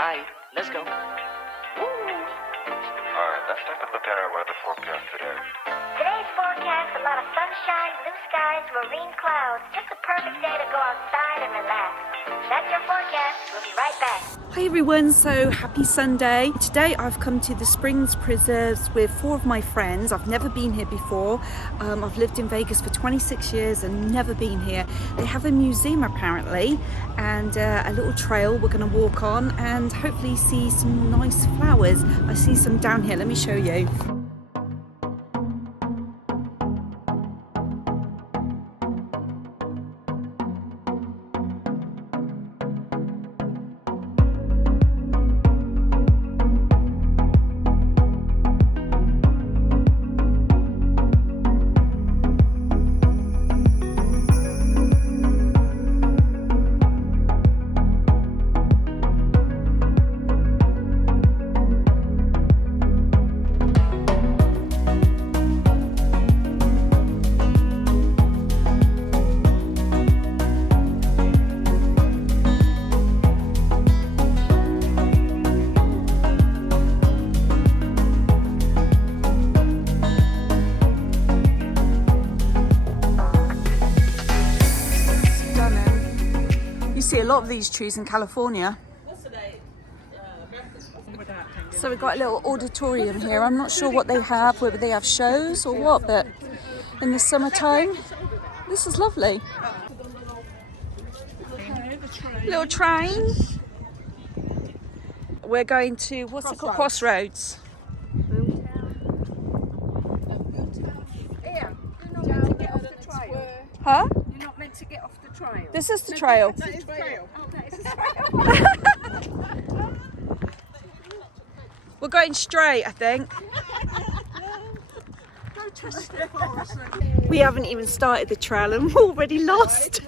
Hi, let's go. Woo! Alright, let's take a look at our weather forecast today. Today's forecast, a lot of sunshine, blue skies, marine clouds. Just a perfect day to go outside and relax. That's your forecast. We'll be right back. Hi everyone, so happy Sunday. Today I've come to the Springs Preserves with 4 of my friends. I've never been here before. I've lived in Vegas for 26 years and never been here. They have a museum apparently and a little trail we're going to walk on and hopefully see some nice flowers. I see some down here, let me show you. See a lot of these trees in California. So we've got a little auditorium here. I'm not sure what they have, whether they have shows or what, but in the summertime, this is lovely. Little train. We're going to, what's it called? Crossroads. Huh? You're not meant to get off the trail. This is the trail. That is the trail. Oh, that is the trail. We're going straight, I think. We haven't even started the trail and we're already lost.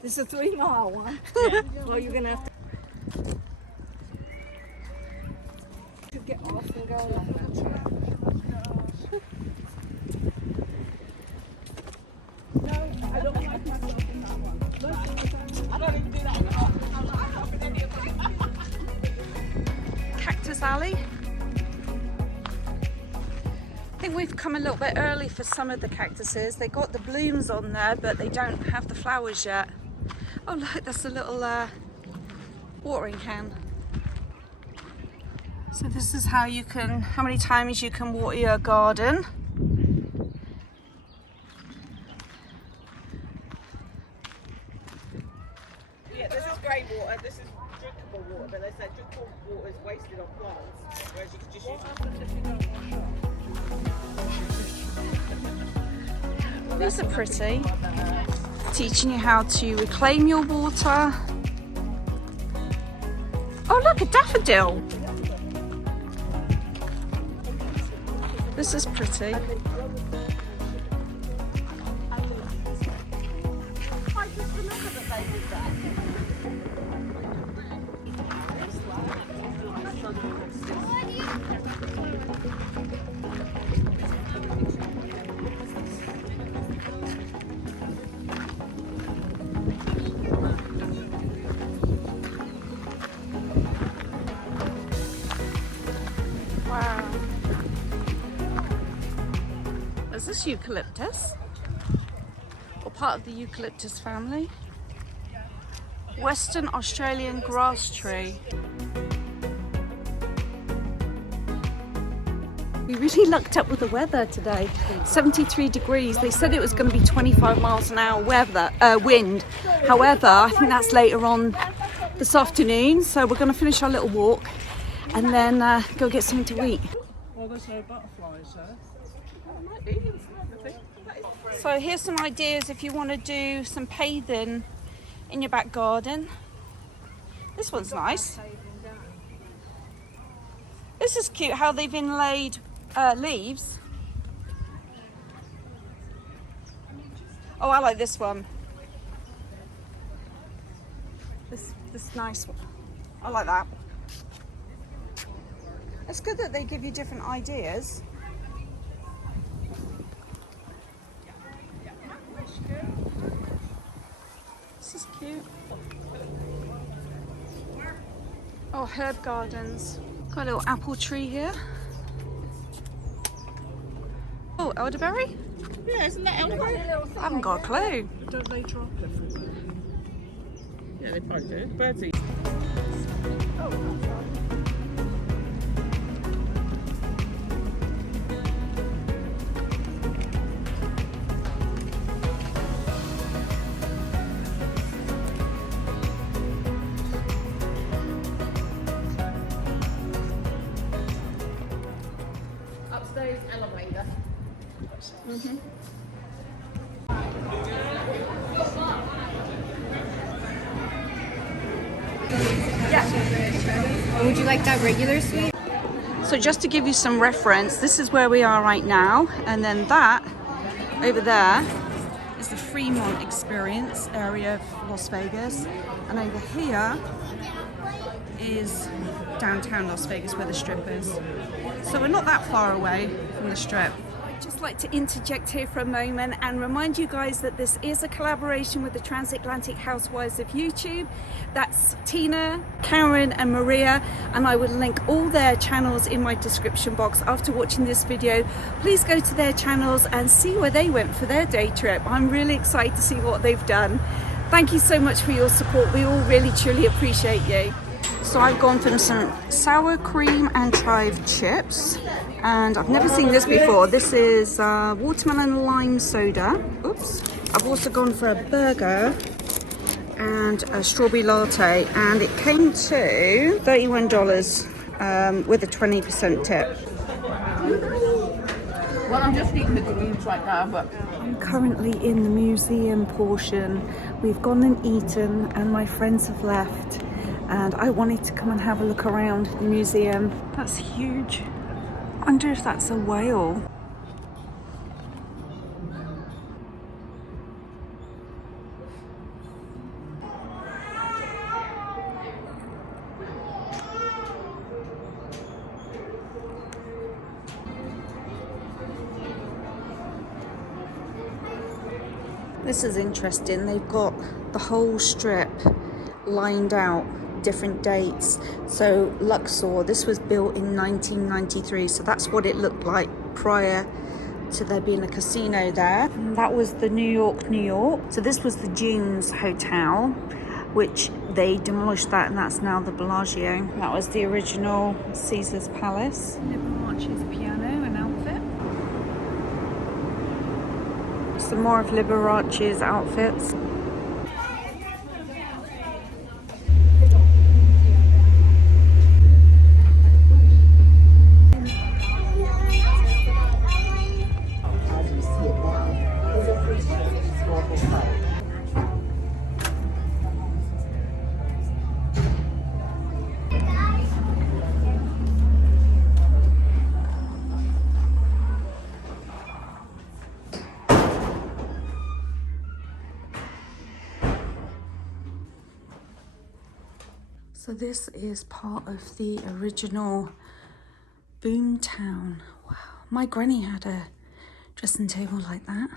This is a 3-mile one. Yeah. Well, you're going to have to get off and go along that trail. I don't like myself in that one. I don't even do that. I'm not helping any of them. Cactus Alley. I think we've come a little bit early for some of the cactuses. They got the blooms on there, but they don't have the flowers yet. Oh look, that's a little watering can. So this is how you can, how many times you can water your garden. This is grey water, this is drinkable water, but they say drinkable water is wasted on plants, whereas you can just use it. These are pretty. Teaching you how to reclaim your water. Oh look, a daffodil. This is pretty. Wow. Is this eucalyptus? Or part of the eucalyptus family? Western Australian grass tree. We really lucked up with the weather today. 73 degrees. They said it was going to be 25 miles an hour wind. However, I think that's later on this afternoon. So we're going to finish our little walk and then go get something to eat. Well, there's no butterflies there. So here's some ideas if you want to do some paving in your back garden. This one's nice. This is cute how they've inlaid leaves. Oh, I like this one. This nice one. I like that. It's good that they give you different ideas. This is cute. Oh, herb gardens. Got a little apple tree here. Oh, elderberry? Yeah, isn't that elderberry? I haven't got a clue. Don't they chocolate fruit? Yeah, they probably do. Birds eat. Upstairs elevator. Would you like that regular sweet? So just to give you some reference, this is where we are right now, and then that over there is the Fremont Experience area of Las Vegas, and over here is downtown Las Vegas where the Strip is. So we're not that far away from the Strip. I'd just like to interject here for a moment and remind you guys that this is a collaboration with the Transatlantic Housewives of YouTube. That's Tina, Karen and Maria, and I will link all their channels in my description box after watching this video. Please go to their channels and see where they went for their day trip. I'm really excited to see what they've done. Thank you so much for your support. We all really truly appreciate you. So I've gone for some sour cream and chive chips, and I've never seen this before. This is watermelon lime soda. Oops. I've also gone for a burger and a strawberry latte, and it came to $31 with a 20% tip. Well, I'm just eating the greens right now, but I'm currently in the museum portion. We've gone and eaten and my friends have left, and I wanted to come and have a look around the museum. That's huge. I wonder if that's a whale. This is interesting. They've got the whole strip lined out, different dates. So Luxor, this was built in 1993, so that's what it looked like prior to there being a casino there. And that was the New York. So this was the Dunes Hotel, which they demolished that, and that's now the Bellagio. That was the original Caesar's Palace. Liberace's piano and outfit. Some more of Liberace's outfits. So this is part of the original BOOMTOWN. Wow, my granny had a dressing table like that.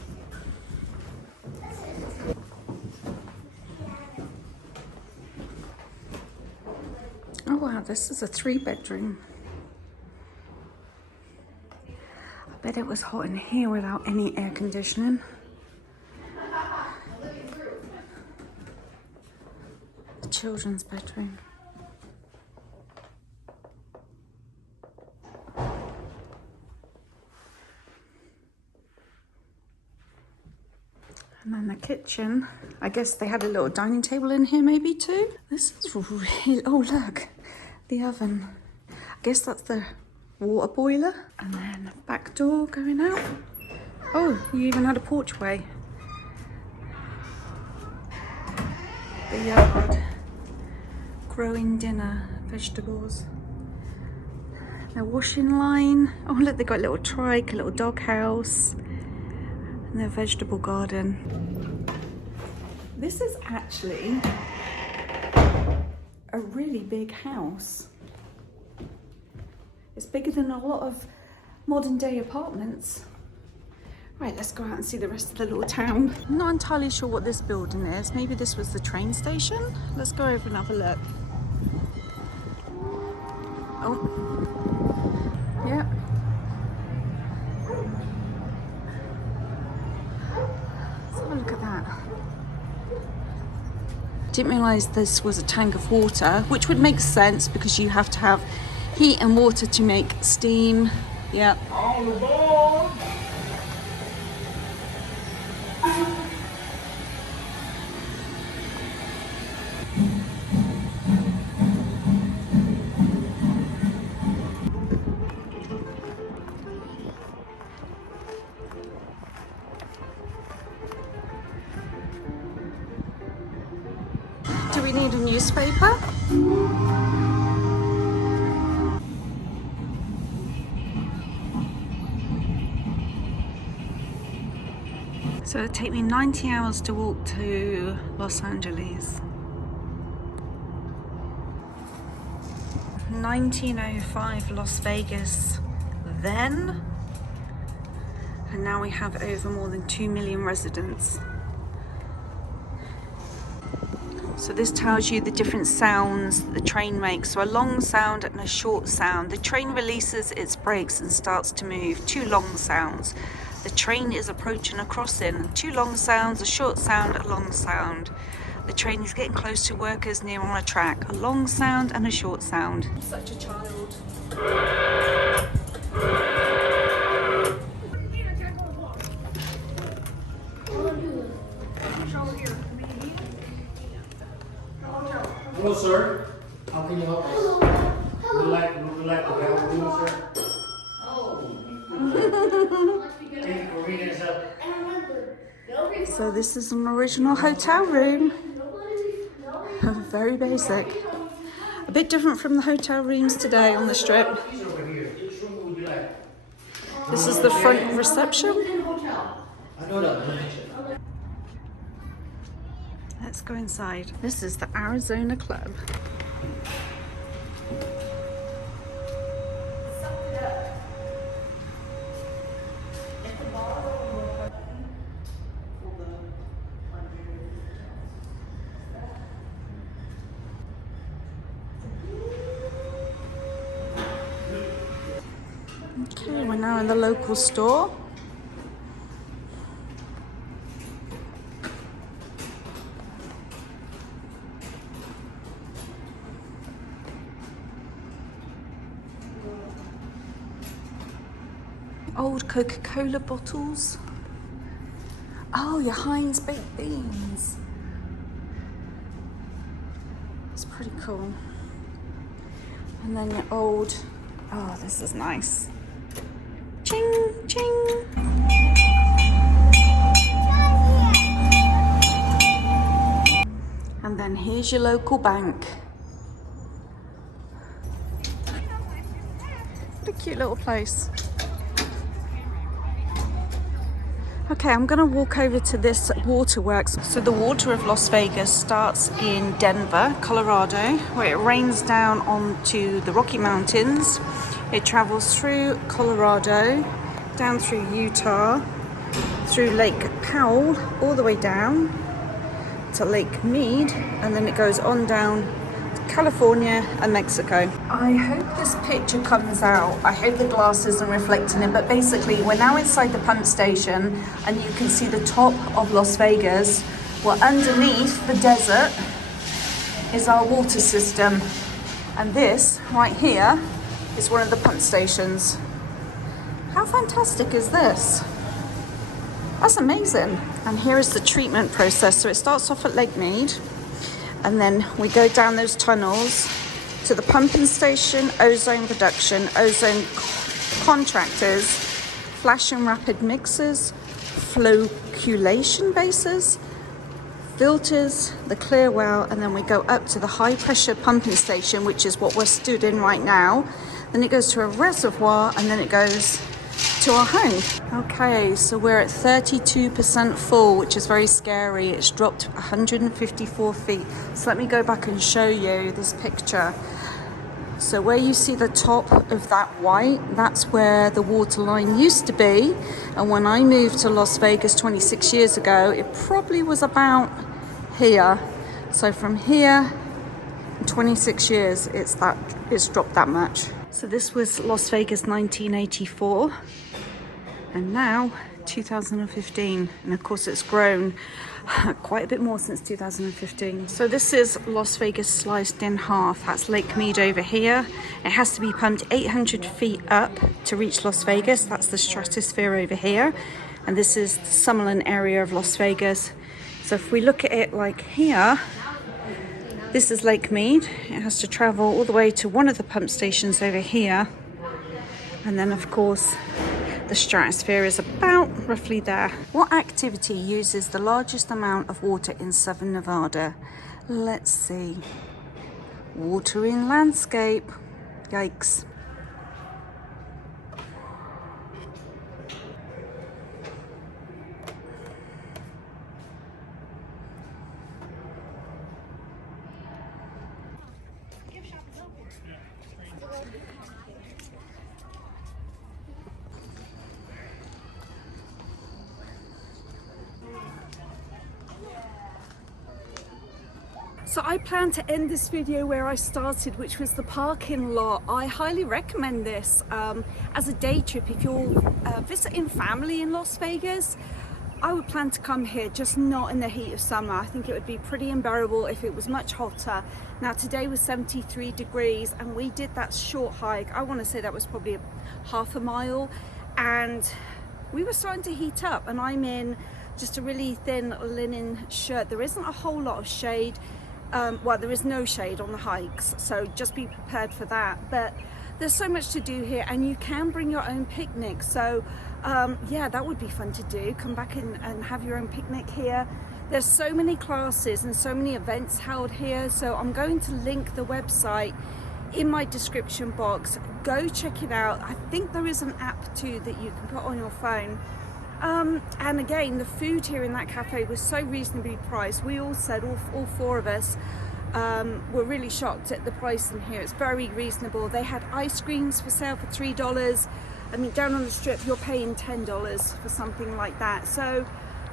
Oh wow, this is a 3-bedroom. I bet it was hot in here without any air conditioning. The children's bedroom. And then the kitchen. I guess they had a little dining table in here maybe too. This is really, oh look, the oven. I guess that's the water boiler. And then back door going out. Oh, you even had a porchway. The yard. Growing dinner, vegetables. Their washing line. Oh look, they got a little trike, a little dog house. And their vegetable garden. This is actually a really big house. It's bigger than a lot of modern day apartments. Right, let's go out and see the rest of the little town. I'm not entirely sure what this building is. Maybe this was the train station. Let's go over and have a look. Oh. Yeah. Let's have a look at that. Didn't realise this was a tank of water, which would make sense because you have to have heat and water to make steam. Yeah. All aboard! Do we need a newspaper? So it'll take me 90 hours to walk to Los Angeles. 1905 Las Vegas then, and now we have over more than 2 million residents. So this tells you the different sounds that the train makes. So a long sound and a short sound. The train releases its brakes and starts to move. 2 long sounds. The train is approaching a crossing. 2 long sounds, a short sound, a long sound. The train is getting close to workers near on a track. A long sound and a short sound. I'm such a child. Hello, sir. How can you help us? Would you like to have a room, sir? Thank you for reading us up. So this is an original hotel room. Very basic. A bit different from the hotel rooms today on the strip. These are over here. Which room would you like? This is the front reception. I know that. Let's go inside. This is the Arizona Club. Okay, we're now in the local store. Old Coca-Cola bottles. Oh, your Heinz baked beans. It's pretty cool. And then your old, oh, this is nice. Ching, ching. And then here's your local bank. What a cute little place. Okay, I'm gonna walk over to this waterworks. So the water of Las Vegas starts in Denver, Colorado, where it rains down onto the Rocky Mountains. It travels through Colorado, down through Utah, through Lake Powell, all the way down to Lake Mead, and then it goes on down to California and Mexico. I hope this picture comes out. I hope the glass isn't reflecting it, but basically we're now inside the pump station and you can see the top of Las Vegas. Well, underneath the desert is our water system, and this right here is one of the pump stations. How fantastic is this? That's amazing. And here is the treatment process. So it starts off at Lake Mead, and then we go down those tunnels to the pumping station, ozone production, ozone contractors, flash and rapid mixers, flocculation bases, filters, the clear well, and then we go up to the high pressure pumping station, which is what we're stood in right now. Then it goes to a reservoir, and then it goes to our home. Okay, so we're at 32% full, which is very scary. It's dropped 154 feet. So let me go back and show you this picture. So where you see the top of that white, that's where the water line used to be. And when I moved to Las Vegas 26 years ago, it probably was about here. So from here 26 years it's dropped that much. So this was Las Vegas 1984 and now 2015, and of course it's grown quite a bit more since 2015. So this is Las Vegas sliced in half. That's Lake Mead over here. It has to be pumped 800 feet up to reach Las Vegas. That's the stratosphere over here, and this is the Summerlin area of Las Vegas. So if we look at it like here, this is Lake Mead. It has to travel all the way to one of the pump stations over here, and then of course the stratosphere is about roughly there. What activity uses the largest amount of water in southern Nevada? Let's see. Watering landscape. Yikes. So I plan to end this video where I started, which was the parking lot. I highly recommend this as a day trip. If you're visiting family in Las Vegas, I would plan to come here, just not in the heat of summer. I think it would be pretty unbearable if it was much hotter. Now today was 73 degrees and we did that short hike. I want to say that was probably half a mile, and we were starting to heat up, and I'm in just a really thin linen shirt. There isn't a whole lot of shade. Well, there is no shade on the hikes, so just be prepared for that. But there's so much to do here, and you can bring your own picnic. So yeah, that would be fun to do. Come back and have your own picnic here. There's so many classes and so many events held here. So I'm going to link the website in my description box. Go check it out. I think there is an app too that you can put on your phone. And again, the food here in that cafe was so reasonably priced. We all said, all four of us, were really shocked at the price in here. It's very reasonable. They had ice creams for sale for $3. I mean, down on the strip, you're paying $10 for something like that. So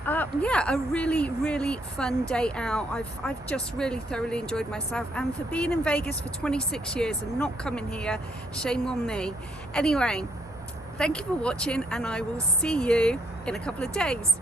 yeah, a really fun day out. I've just really thoroughly enjoyed myself, and for being in Vegas for 26 years and not coming here, shame on me. Anyway, thank you for watching, and I will see you in a couple of days.